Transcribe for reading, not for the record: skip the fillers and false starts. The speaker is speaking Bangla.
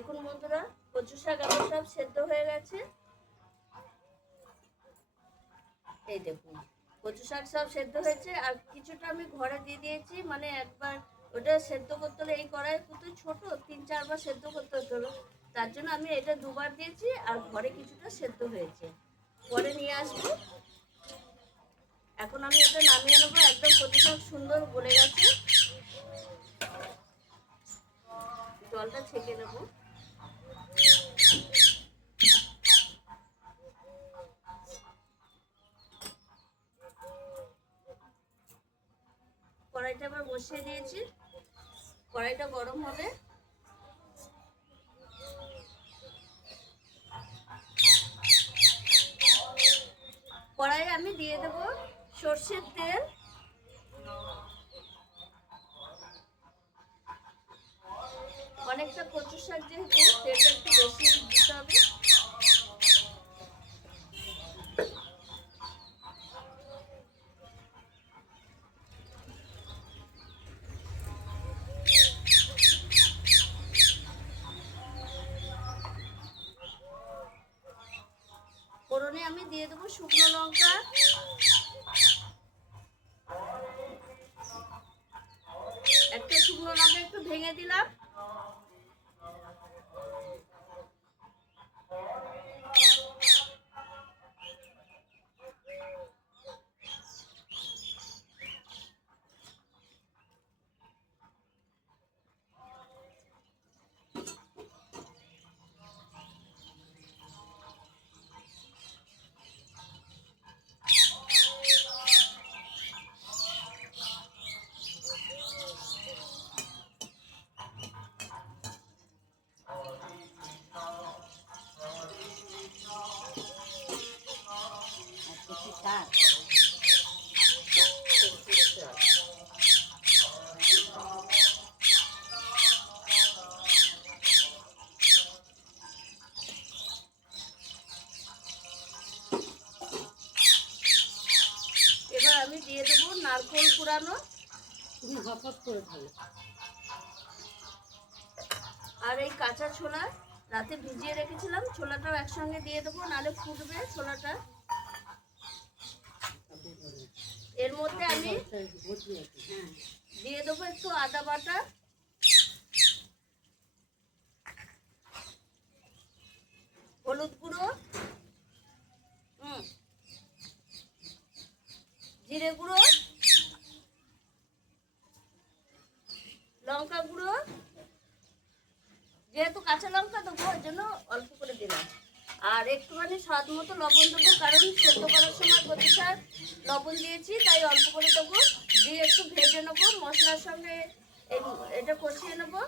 দেখুন বন্ধুরা, কচু শাক আমার সব সেদ্ধ হয়ে গেছে। এই দেখুন কচু শাক সব সেদ্ধ হয়েছে। আর কিছুটা আমি ঘরে দিয়ে দিয়েছি, মানে একবার ওটা সেদ্ধ করতে হলে এই কড়াই কত ছোট 3-4 বার সেদ্ধ করতে হতো, তার জন্য আমি এটা 2 বার দিয়েছি। আর ঘরে কিছুটা সেদ্ধ হয়েছে, পরে নিয়ে আসবো। এখন আমি এটা নামিয়ে নেবো। একদম কচু শাক সুন্দর গলে গেছে, জলটা ছেঁকে নেবো। কড়াইটা আবার বসিয়ে দিয়েছি, কড়াইটা গরম হবে। কড়াইয়ে আমি দিয়ে দেবো সর্ষের তেল। অনেকটা কচু শাক যেহেতু তেলটা একটু বেশি দিতে হবে। ফোড়নে আমি দিয়ে দেবো শুকনো লঙ্কা, একটা শুকনো লঙ্কা একটু ভেঙে দিলাম। এবার আমি দিয়ে দেবো নারকেল কুড়ানো। আর এই কাঁচা ছোলা রাতে ভিজিয়ে রেখেছিলাম, ছোলাটাও একসঙ্গে দিয়ে দেবো, নাহলে ফুটবে ছোলাটা। এর মধ্যে আমি দিয়ে দেবো একটু আদা বাটা, হলুদ গুঁড়ো, জিরে গুঁড়ো, লঙ্কা গুঁড়ো। যেহেতু কাঁচা লঙ্কা দেবো ওই জন্য অল্প করে দিলাম। আর একটুখানি স্বাদ মতো লবণ দেবো, কারণ সেদ্ধ করার সময় কচু শাক লবণ দিয়েছি, তাই অল্প করে দেবো। দিয়ে একটু ভেজে নেবো মশলার সঙ্গে, এটা কষিয়ে নেবো।